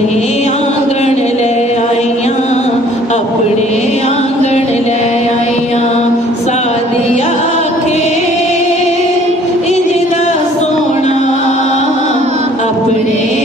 अपने आंगन ले आईया, अपने आंगन ले आईया। सादिया आखे इंजदा सोना अपने